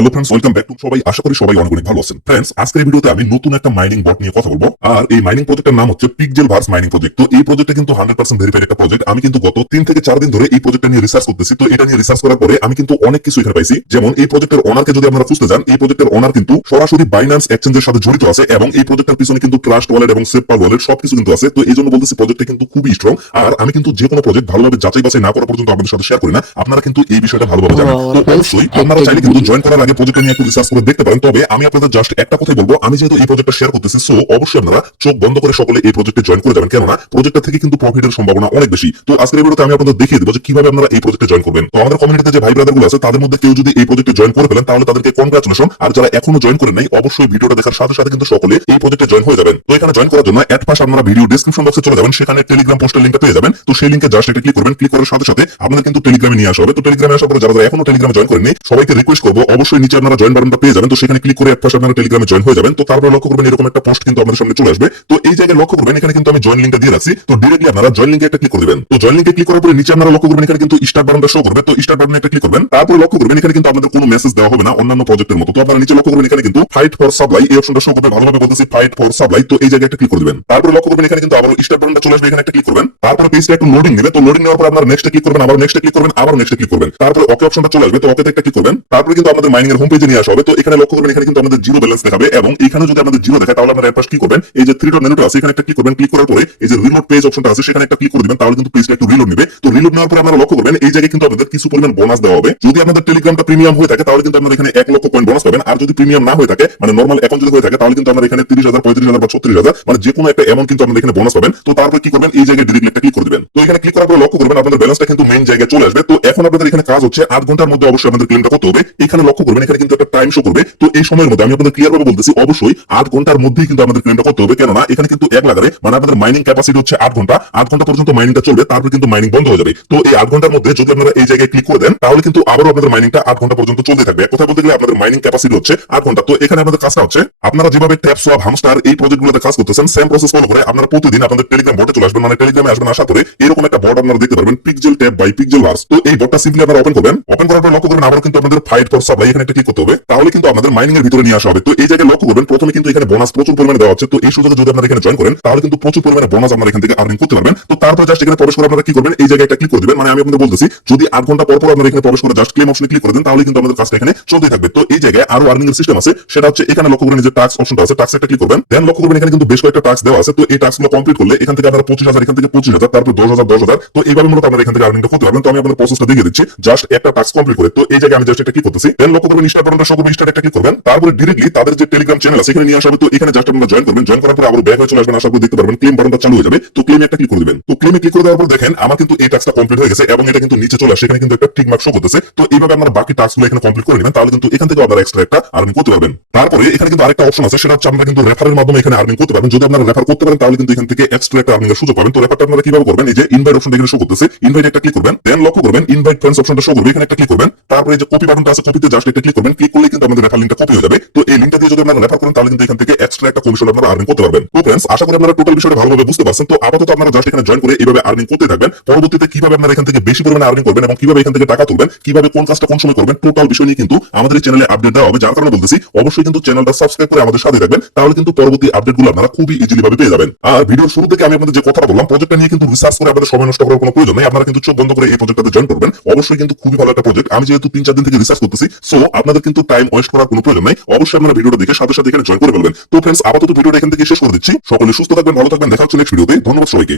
Hello friends, welcome back to সবাই। আশা করি সবাই অনেক ভালো আছেন। ফ্রেন্ডস, আজকের ভিডিওতে আমি নতুন একটা মাইনিং বট নিয়ে কথা বলবো। আর এই মাইনিং প্রজেক্টের নাম হচ্ছে পিকজেল ভার্স মাইনিং প্রজেক্ট। তো এই প্রজেক্টটা কিন্তু 100% ভেরিফাইড একটা প্রজেক্ট। আমি কিন্তু গত 3 থেকে 4 দিন ধরে এই প্রজেক্টটা নিয়ে রিসার্চ করতেছি। তো এটা নিয়ে রিসার্চ করার পরে আমি কিন্তু অনেক কিছু এখানে পাইছি। যেমন এই প্রজেক্টের ওনারকে যদি আপনারা খুঁজতে যান, এই প্রজেক্টের ওনার কিন্তু সরাসরি বাইন্যান্স এক্সচেঞ্জের সাথে জড়িত আছে এবং এই প্রজেক্টের পিছনে কিন্তু ট্রাস্ট ওয়ালেট এবং সেফপাল ওয়ালেট সবকিছু কিন্তু আছে। তো এই জন্য বলতেছি প্রজেক্টটা কিন্তু খুবই স্ট্রং। আর আমি কিন্তু যে কোনো প্রজেক্ট ভালোভাবে যাচাই বাছাই না করা পর্যন্ত আপনাদের সাথে শেয়ার করি না। আপনারা কিন্তু এই বিষয়টা ভালোভাবে জানেন। তো অবশ্যই আপনারা চাইলে কিন্তু জয়েন করার আগে প্রজেক্টটা নিয়ে একটু রিসার্চ করে দেখতে পারেন। তবে আমি আপনাদের জাস্ট একটা কথাই বলবো, আমি যেহেতু এই প্রজেক্টটা শেয়ার করতেছি, সো অবশ্যই আপনারা চোখ বন্ধ করে সকলে এই প্রজেক্টে জয়েন করে যাবেন। কেননা প্রজেক্টটা থেকে কিন্তু প্রফিটের সম্ভাবনা অনেক বেশি। তো আজকের ভিডিওতে আমি আপনাদের দেখিয়ে দেবো যে কিভাবে আপনারা এই প্রজেক্টে জয়েন করবেন। তো আমাদের কমিউনিটিতে যে ভাই ব্রাদার গুলো আছে তাদের মধ্যে কেউ যদি এই প্রজেক্টে জয়েন করে ফেলেন তাহলে তাদেরকে কনগ্রাচুলেশন। আর যারা এখনো জয়েন করেন নাই, অবশ্যই ভিডিওটা দেখার সাথে সাথে কিন্তু সকলে এই প্রজেক্টে জয়েন হয়ে যাবেন। তো এখানে জয়েন করার জন্য এট ফার্স্ট আপনারা ভিডিও ডেসক্রিপশন বক্সে চলে যাবেন, সেখানে টেলিগ্রাম পোস্টের লিংকটা পেয়ে যাবেন। তো সেই লিংকে জাস্ট এটা ক্লিক করবেন। ক্লিক করার সাথে সাথে আপনাদের কিন্তু টেলিগ্রামে নিয়ে আসা হবে। তো টেলিগ্রামে আসার পরে যারা এখনো টেলিগ্রামে জয়েন করেননি, সবাইকে রিকোয়েস্ট করবো অবশ্যই নিচে আপনারা জয়েন বাটনটা পেয়ে যাবেন। তো সেখানে ক্লিক করে এট ফার্স্ট আপনারা টেলিগ্রামে জয়েন হয়ে যাবেন। তো তারপরে লক্ষ্য করবেন এরকম একটা পোস্ট কিন্তু আপনাদের সামনে চলে আসবে। তো এই জায়গায় লক্ষ্য করবেন এখানে কিন্তু আমি জয়েন লিংকটা দিয়ে রাখছি। তো ডাইরেক্টলি আপনারা জয়েন লিংকে একটা ক্লিক করে দিবেন। তো জয়েন লিংকে ক্লিক করার পরে নিচে আপনারা লক্ষ্য করবেন এখানে কিন্তু স্টার্ট বাটনটা শো করবে। তো স্টার্ট বাটনে একটা ক্লিক করবেন। তারপরে লক্ষ্য করবেন এখানে কিন্তু আপনাদের কোনো মেসেজ দেওয়া হবে না অন্যান্য প্রজেক্টের মতো। তো আপনারা নিচে লক্ষ্য করবেন এখানে কিন্তু ফাইট ফর সাপ্লাই এই অপশনটা শো করবে। ভালোভাবে বলতেছি ফাইট ফর সাপ্লাই। তো এই জায়গায় একটা ক্লিক করে দিবেন। তারপরে লক্ষ্য করবেন এখানে কিন্তু আবার স্টার্ট বাটনটা চলে আসবে, এখানে একটা ক্লিক করবেন। তারপরে পেজটা একটু লোডিং নেবে। তো লোডিং নেওয়ার পর আপনারা নেক্সটে ক্লিক করবেন, আবার নেক্সটে ক্লিক করবেন, আবার নেক্সটে ক্লিক করবেন। তারপরে ওকে অপশনটা চলে আসবে। তো ওকেতে একটা ক্লিক করবেন। তারপরে কিন্তু আপনাদের মাইনিং এর হোম পেজে নিয়ে আসা হবে। তো এখানে লক্ষ্য করবেন এখানে কিন্তু আমাদের জিরো ব্যালেন্স দেখাবে এবং এখানে যদি আপনাদের জিরো দেখায় তাহলে আপনারা এর পাশে কি করবেন, এই যে 3 ডট মেনুটা আছে এখানে একটা ক্লিক করবেন। ক্লিক করার পরে এই যে রিলোড পেজ অপশনটা আছে সেখানে একটা ক্লিক করে দিবেন। তাহলে কিন্তু পেজটা একটু রিলোড নেবে। তো রিলোড নেওয়ার পরে আপনারা লক্ষ্য করবেন এই জায়গায় কিন্তু আপনাদের কিছু পরিমাণ বোনাস দেওয়া হবে। যদি আপনাদের টেলিগ্রামটা প্রিমিয়াম হয়ে থাকে তাহলে কিন্তু আপনারা এখানে 1 লক্ষ কয়েন বোনাস পাবেন। আর যদি প্রিমিয়াম না হয়ে থাকে, মানে নরমাল অ্যাকাউন্ট যদি হয়ে থাকে, তাহলে কিন্তু আপনারা এখানে 30,000 35,000 বা 36,000 মানে যে কোনো একটা অ্যামাউন্ট কিন্তু আপনারা এখানে বোনাস পাবেন। তো তারপর কি করবেন, এই জায়গায় ডিরেক্টলি একটা ক্লিক করে দিবেন। তো এখানে ক্লিক করার পরে লক্ষ্য করবেন আপনাদের ব্যালেন্সটা কিন্তু মেইন জায়গায় চলে আসবে। তো এখন আপনাদের এখানে কাজ হচ্ছে 8 ঘন্টার মধ্যে অবশ্যই আপনাদের ক্লেমটা করতে হবে। এখানে লক্ষ্য করবেন এখানে কিন্তু একটা টাইম শো করবে। তো এই সময়ের মধ্যে আমি আপনাদের ক্লিয়ার ভাবে বলতেছি অবশ্যই 8 ঘন্টার মধ্যেই কিন্তু আমাদের ক্লেমটা করতে হবে। কেননা এখানে কিন্তু এক লাগারে মানে আপনাদের মাইনিং ক্যাপাসিটি হচ্ছে 8 ঘন্টা। 8 ঘন্টা পর্যন্ত মাইনিংটা চলবে, তারপর কিন্তু মাইনিং বন্ধ হয়ে যাবে। তো এই 8 ঘন্টার মধ্যে যদি আপনারা এই জায়গায় ক্লিক করে দেন তাহলে কিন্তু আবারও আপনাদের মাইনিংটা 8 ঘন্টা পর্যন্ত চলতে থাকবে। কথা বলতে গেলে আপনাদের মাইনিং ক্যাপাসিটি হচ্ছে 8 ঘন্টা। তো এখানে আপনাদের কাজটা হচ্ছে আপনারা যেভাবে ট্যাপ সোয়াপ হামস্টার এই প্রজেক্টগুলোতে কাজ করতেছেন সেম প্রসেস ফলো করে আপনারা প্রতিদিন আপনাদের টেলিগ্রাম বটে চলে আসবেন। মানে টেলিগ্রামে আসবেন, আসার পরে এরকম একটা বট আপনারা দেখতে পারবেন, Pixel Tap by Pixelverse. তো এই বটটা সিম্পলি আপনারা ওপেন করবেন। ওপেন করার পর লক্ষ্য করবেন আবারও কিন্তু আপনাদের ফাইট ফর সাপ্লাই এখানে একটা ক্লিক করতে হবে। তাহলে কিন্তু আপনাদের মাইনিং এর ভিতরে নিয়ে আসা হবে। তো এই জায়গায় লক্ষ্য করবেন প্রথমে কিন্তু এখানে বোনাস প্রচুর পরিমাণে দেওয়া হচ্ছে। তো এই সুযোগে যদি আপনারা এখানে জয়েন করেন তাহলে কিন্তু প্রচুর পরিমাণে বোনাস আপনারা এখান থেকে আর্নিং করতে পারবেন। তো তারপর জাস্ট এখানে প্রবেশ করে আপনারা কি করবেন, এই জায়গায় একটা ক্লিক করে দিবেন। মানে আমি আপনাদের বলতেছি যদি 8 ঘন্টা পর পর আপনারা এখানে প্রবেশ করে জাস্ট ক্লেম অপশনে ক্লিক করে দেন তাহলে কিন্তু আমাদের কাজটা এখানে চলতে থাকবে। তো এই জায়গায় আরো আর্নিং এর সিস্টেম আছে, সেটা হচ্ছে এখানে লক্ষ্য করবেন যে টাস্ক অপশনটা আছে, টাস্ক একটা ক্লিক করবেন। দেন লক্ষ্য করবেন এখানে কিন্তু বেশ কয়েকটা টাস্ক দেওয়া আছে। তো এই টাস্কগুলো কমপ্লিট করলে এখান থেকে আপনারা 25,000, এখান থেকে 25,000, তারপর 10,000 10,000। তো এইভাবে মূলত আপনারা এখান থেকে আর্নিংটা করতে পারবেন। তো আমি আপনাদের প্রসেসটা দেখিয়ে দিচ্ছি জাস্ট একটা টাস্ক কমপ্লিট করে। তো এই জায়গায় আমি জাস্ট একটা ক্লিক করতেছি। দেন লক্ষ্য করবেন স্টার্ট বাটনটা শো করবে, স্টার্ট একটা ক্লিক করবেন। তারপরে ডিরেক্টলি তাদের যে টেলিগ্রাম চ্যানেল আছে এখানে নিয়ে আসা হবে। তো এখানে জাস্ট আপনারা জয়েন করবেন। জয়েন করার পরে আবার ব্যাক হয়ে চলে আসবেন, আসার পর দেখতে পারবেন ক্লেম বাটনটা চালু হয়ে যাবে। তো ক্লেমে একটা ক্লিক করে দিবেন। তো ক্লেমে ক্লিক করে দেওয়ার পর দেখেন আমার কিন্তু এই টাস্কটা কমপ্লিট হয়ে গেছে এবং এটা কিন্তু নিচে চলে আসে, এখানে কিন্তু একটা টিক মার্ক শো করতেছে। তো এইভাবে আপনারা বাকি টাস্কগুলো এখানে কমপ্লিট করে নেবেন, তাহলে কিন্তু এখান থেকে আপনারা এক্সট্রা একটা আর্নিং করতে পারবেন। তারপরে এখানে কিন্তু আরেকটা অপশন আছে, সেটা হচ্ছে আপনারা কিন্তু রেফারের মাধ্যমে এখানে আর্নিং করতে পারবেন। যদি আপনারা রেফার করতে পারেন তাহলে কিন্তু এখান থেকে এক্সট্রা একটা আর্নিং এর সুযোগ পাবেন। তো রেফারটা আপনারা কিভাবে করবেন, এই যে ইনভাইট অপশনটা এখানে শো করতেছে, ইনভাইট একটা ক্লিক করবেন। দেন লক্ষ্য করবেন ইনভাইট ফ্রেন্ডস অপশনটা শো করবে, এখানে একটা ক্লিক করবেন। তারপরে যে কপি বাটনটা আছে কপিতে জাস্ট একটা ক্লিক করবেন। ক্লিক করলে কিন্তু আমাদের রেফার লিংকটা কপি হয়ে যাবে। তো এই লিংকটা দিয়ে যদি আপনারা রেফার করেন তাহলে কিন্তু এখান থেকে এক্সট্রা একটা কমিশন আপনারা আর্নিং করতে পারবেন। তো फ्रेंड्स আশা করি আপনারা টোটাল বিষয়টা ভালোভাবে বুঝতে পারছেন। তো আপাতত আপনারা জাস্ট এখানে জয়েন করে এইভাবে আর্নিং করতে থাকবেন। পরবর্তীতে কিভাবে আপনারা এখান থেকে বেশি পরিমাণে আর্নিং করবেন এবং কিভাবে এখান থেকে টাকা তুলবেন, কিভাবে কোন কাজটা কোন সময় করবেন, টোটাল বিষয় নিয়ে কিন্তু আমাদের এই চ্যানেলে আপডেট দেওয়া হবে। যার কারণে বলতেছি অবশ্যই কিন্তু চ্যানেলটা সাবস্ক্রাইব করে আমাদের সাথে থাকবেন, তাহলে কিন্তু পরবর্তী আপডেটগুলো আপনারা খুবই ইজিলি ভাবে পেয়ে যাবেন। আর ভিডিওর শুরু থেকে আমি আপনাদের যে কথাটা বললাম প্রজেক্টটা নিয়ে কিন্তু রিসার্চ করে আপনাদের সময় নষ্ট করার কোনো প্রয়োজন নেই। আপনারা কিন্তু চোখ বন্ধ করে এই প্রজেক্টটাতে জয়েন করবেন। অবশ্যই কিন্তু খুবই ভালো একটা প্রজেক্ট। আমি যেহেতু 3-4 দিন থেকে রিসার্চ করতেছি, সো আপনাদের কিন্তু টাইম ওয়েস্ট করার কোনো প্রয়োজন নাই। অবশ্যই আপনারা ভিডিওটা দেখে সাথে সাথে এখানে জয়েন করে ফেলবেন। তো फ्रेंड्स আপাতত ভিডিওটা এখান থেকে শেষ করে দিচ্ছি। সকলে সুস্থ থাকবেন, ভালো থাকবেন। দেখা হচ্ছে নেক্সট ভিডিওতে। ধন্যবাদ সবাইকে।